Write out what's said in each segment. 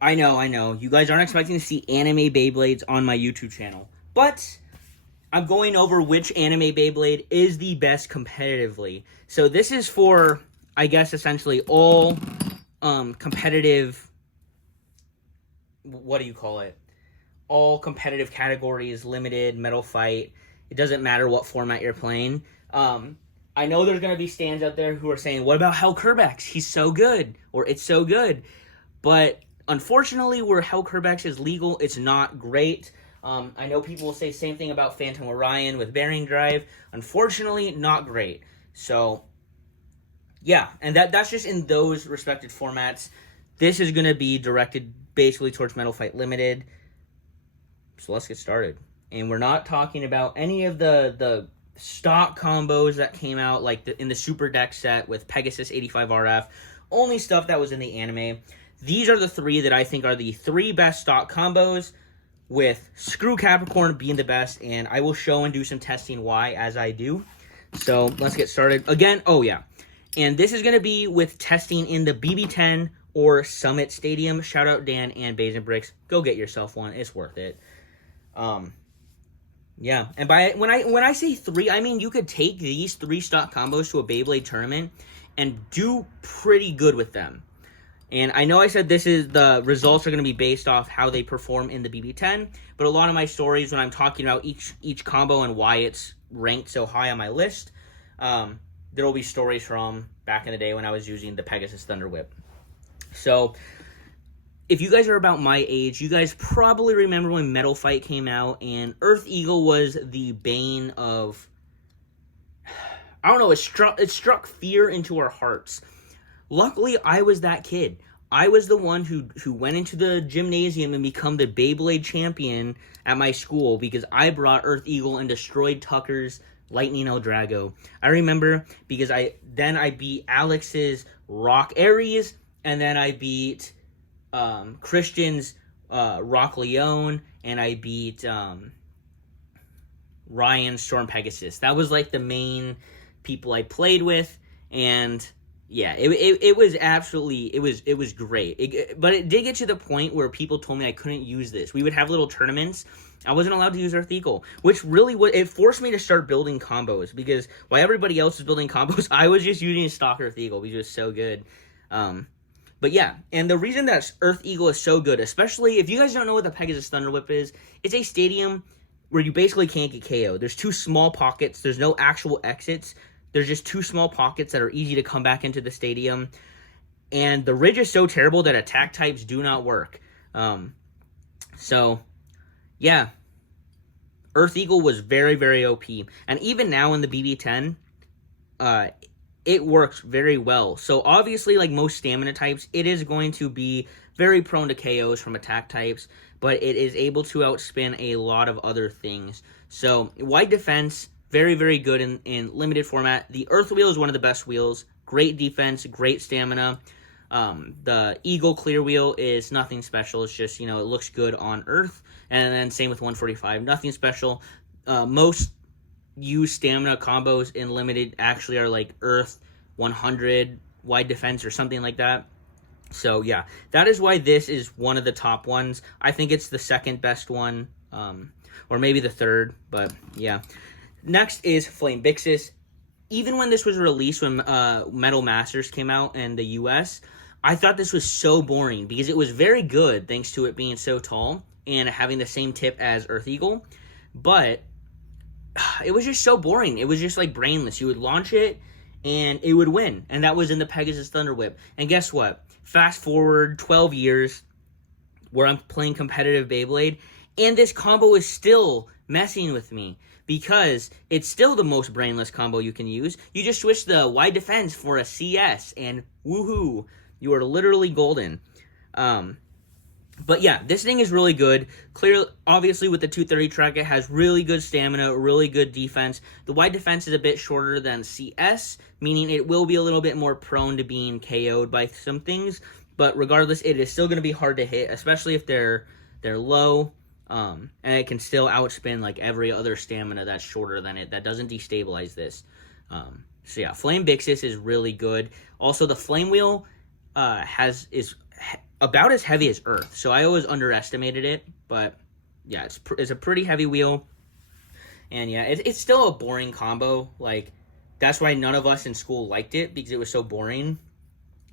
I know. You guys aren't expecting to see anime Beyblades on my YouTube channel. But I'm going over which anime Beyblade is the best competitively. So this is for, I guess, essentially all competitive, what do you call it? All competitive categories, limited, metal fight. It doesn't matter what format you're playing. I know there's going to be stands out there who are saying, what about Hell Kerbex? He's so good, or it's so good. But unfortunately, where Hell Kerbex is legal, it's not great. I know people will say the same thing about Phantom Orion with Bearing Drive. Unfortunately, not great. So, yeah, and that's just in those respected formats. This is going to be directed basically towards Metal Fight Limited. So let's get started. And we're not talking about any of the stock combos that came out like in the Super Deck set with Pegasus 85RF. Only stuff that was in the anime. These are the three that I think are the three best stock combos, with Screw Capricorn being the best, and I will show and do some testing why as I do. So let's get started. Again, oh yeah. And this is going to be with testing in the BB10 or Summit Stadium. Shout out Dan and Basin Bricks. Go get yourself one. It's worth it. Yeah, and when I say three, I mean you could take these three stock combos to a Beyblade tournament and do pretty good with them. And I know I said the results are going to be based off how they perform in the BB10, but a lot of my stories when I'm talking about each combo and why it's ranked so high on my list, there will be stories from back in the day when I was using the Pegasus Thunder Whip. So, if you guys are about my age, you guys probably remember when Metal Fight came out, and Earth Eagle was the bane of, I don't know, it struck fear into our hearts. Luckily, I was that kid. I was the one who went into the gymnasium and become the Beyblade champion at my school because I brought Earth Eagle and destroyed Tucker's Lightning El Drago. I remember because I beat Alex's Rock Aries, and then I beat Christian's Rock Leone, and I beat Ryan's Storm Pegasus. That was like the main people I played with, and yeah, it was absolutely, it was great. But it did get to the point where people told me I couldn't use this. We would have little tournaments. I wasn't allowed to use Earth Eagle, which really it forced me to start building combos, because while everybody else was building combos, I was just using stock Earth Eagle, which was so good. But yeah, and the reason that Earth Eagle is so good, especially if you guys don't know what the Pegasus Thunder Whip is, it's a stadium where you basically can't get KO'd. There's two small pockets. There's no actual exits. There's just two small pockets that are easy to come back into the stadium. And the ridge is so terrible that attack types do not work. So, yeah. Earth Eagle was very, very OP. And even now in the BB10, it works very well. So obviously, like most stamina types, it is going to be very prone to KOs from attack types, but it is able to outspin a lot of other things. So wide defense, very, very good in limited format. The Earth Wheel is one of the best wheels. Great defense, great stamina. The Eagle Clear Wheel is nothing special. It's just, it looks good on Earth. And then same with 145, nothing special. Most use stamina combos in limited actually are like Earth 100 wide defense or something like that. So yeah, that is why this is one of the top ones. I think it's the second best one, or maybe the third, but yeah. Next is Flame Bixis. Even when this was released, when Metal Masters came out in the US, I thought this was so boring because it was very good thanks to it being so tall and having the same tip as Earth Eagle, but it was just so boring. It was just like brainless. You would launch it and it would win, and that was in the Pegasus Thunder Whip. And guess what? Fast forward 12 years where I'm playing competitive Beyblade, and this combo is still messing with me because it's still the most brainless combo you can use. You just switch the wide defense for a CS, and woohoo, you are literally golden. But yeah, this thing is really good. Clearly, obviously, with the 230 track, it has really good stamina, really good defense. The wide defense is a bit shorter than CS, meaning it will be a little bit more prone to being KO'd by some things. But regardless, it is still going to be hard to hit, especially if they're low. And it can still outspin like every other stamina that's shorter than it. That doesn't destabilize this. So yeah, Flame Bixis is really good. Also, the Flame Wheel about as heavy as Earth. So I always underestimated it, but yeah, it's a pretty heavy wheel. And yeah, it's still a boring combo. Like, that's why none of us in school liked it, because it was so boring.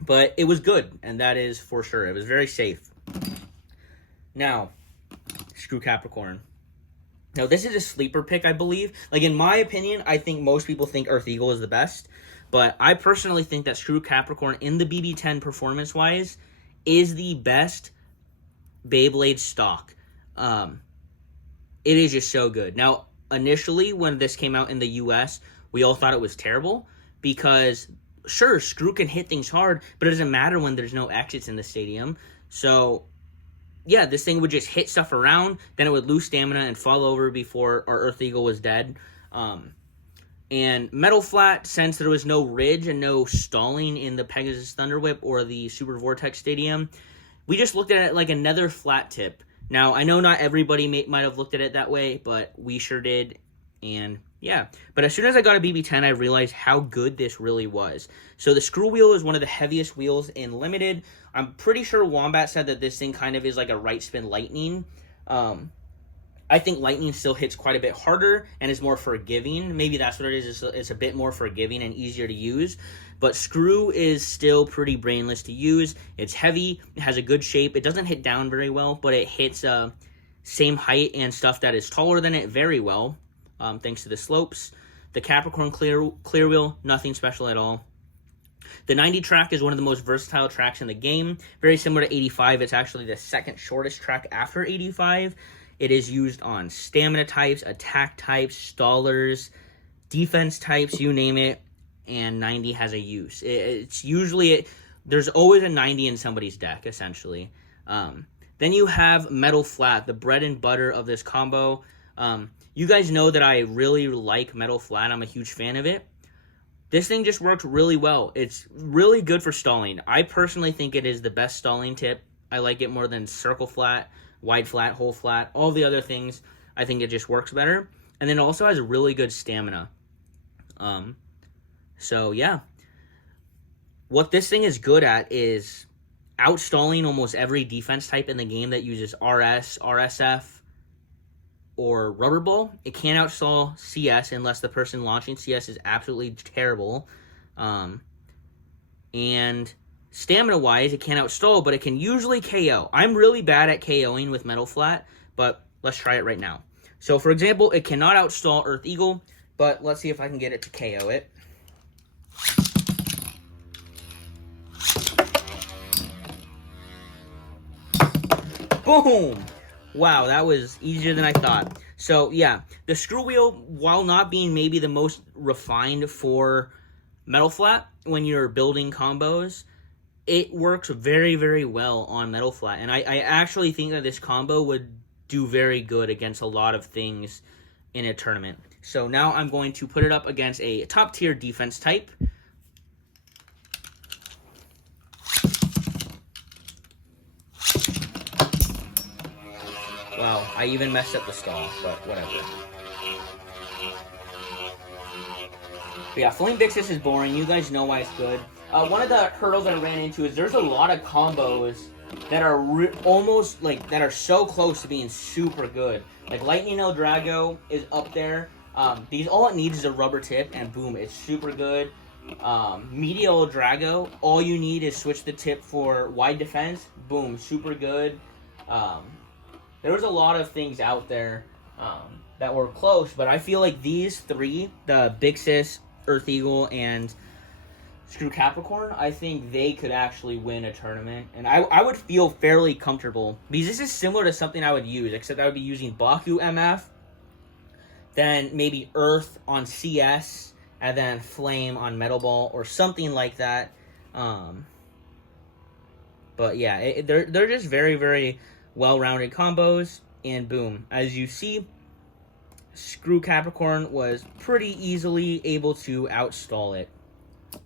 But it was good, and that is for sure. It was very safe. Now, Screw Capricorn. Now, this is a sleeper pick, I believe. Like, in my opinion, I think most people think Earth Eagle is the best. But I personally think that Screw Capricorn, in the BB10 performance-wise, is the best Beyblade stock. It is just so good. Now, initially, when this came out in the US, we all thought it was terrible because, sure, Screw can hit things hard, but it doesn't matter when there's no exits in the stadium. So, yeah, this thing would just hit stuff around, then it would lose stamina and fall over before our Earth Eagle was dead. And Metal Flat, since there was no ridge and no stalling in the Pegasus Thunder Whip or the Super Vortex Stadium, we just looked at it like another flat tip. Now, I know not everybody might have looked at it that way, but we sure did, and yeah. But as soon as I got a BB10, I realized how good this really was. So the Screw Wheel is one of the heaviest wheels in Limited. I'm pretty sure Wombat said that this thing kind of is like a right spin Lightning. I think Lightning still hits quite a bit harder and is more forgiving. Maybe that's what it is. It's a bit more forgiving and easier to use. But Screw is still pretty brainless to use. It's heavy. It has a good shape. It doesn't hit down very well, but it hits same height and stuff that is taller than it very well, thanks to the slopes. The Capricorn clear wheel, nothing special at all. The 90 track is one of the most versatile tracks in the game. Very similar to 85. It's actually the second shortest track after 85. It is used on stamina types, attack types, stallers, defense types, you name it, and 90 has a use. It's usually, there's always a 90 in somebody's deck, essentially. Then you have Metal Flat, the bread and butter of this combo. You guys know that I really like Metal Flat. I'm a huge fan of it. This thing just worked really well. It's really good for stalling. I personally think it is the best stalling tip. I like it more than Circle Flat, Wide Flat, Whole Flat, all the other things. I think it just works better. And then it also has really good stamina. So, yeah. What this thing is good at is outstalling almost every defense type in the game that uses RS, RSF, or Rubber Ball. It can't outstall CS unless the person launching CS is absolutely terrible. And stamina-wise, it can't outstall, but it can usually KO. I'm really bad at KOing with Metal Flat, but let's try it right now. So, for example, it cannot outstall Earth Eagle, but let's see if I can get it to KO it. Boom! Wow, that was easier than I thought. So, yeah, the Screw Wheel, while not being maybe the most refined for Metal Flat when you're building combos, it works very, very well on Metal Flat. And I actually think that this combo would do very good against a lot of things in a tournament. So now I'm going to put it up against a top-tier defense type. Wow, I even messed up the stall, but whatever. But yeah, Flame Vixus is boring. You guys know why it's good. One of the hurdles I ran into is there's a lot of combos that are almost, like, that are so close to being super good. Like, Lightning El Drago is up there. All it needs is a rubber tip, and boom, it's super good. Media El Drago, all you need is switch the tip for wide defense. Boom, super good. There was a lot of things out there that were close, but I feel like these three, the Bixus, Earth Eagle, and Screw Capricorn, I think they could actually win a tournament. And I would feel fairly comfortable, because this is similar to something I would use, except I would be using Baku MF, then maybe Earth on CS, and then Flame on Metal Ball, or something like that. But yeah, they're just very, very well-rounded combos, and boom, as you see, Screw Capricorn was pretty easily able to outstall it.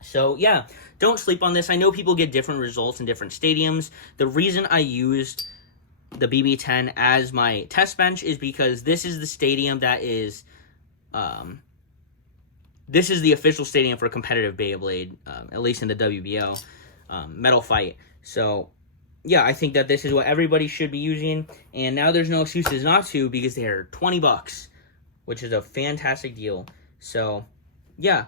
So yeah, don't sleep on this. I know people get different results in different stadiums. The reason I used the BB10 as my test bench is because this is the stadium that is, this is the official stadium for competitive Beyblade, at least in the WBO, Metal Fight. So yeah, I think that this is what everybody should be using, and now there's no excuses not to because they're $20, which is a fantastic deal. So, yeah,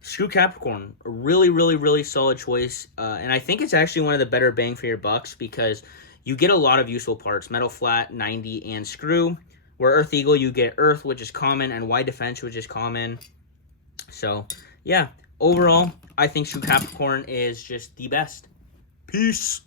screw Capricorn, a really, really, really solid choice, and I think it's actually one of the better bang for your bucks because you get a lot of useful parts: metal flat, 90, and screw. Where Earth Eagle, you get Earth, which is common, and wide defense, which is common. So, yeah, overall, I think screw Capricorn is just the best. Peace.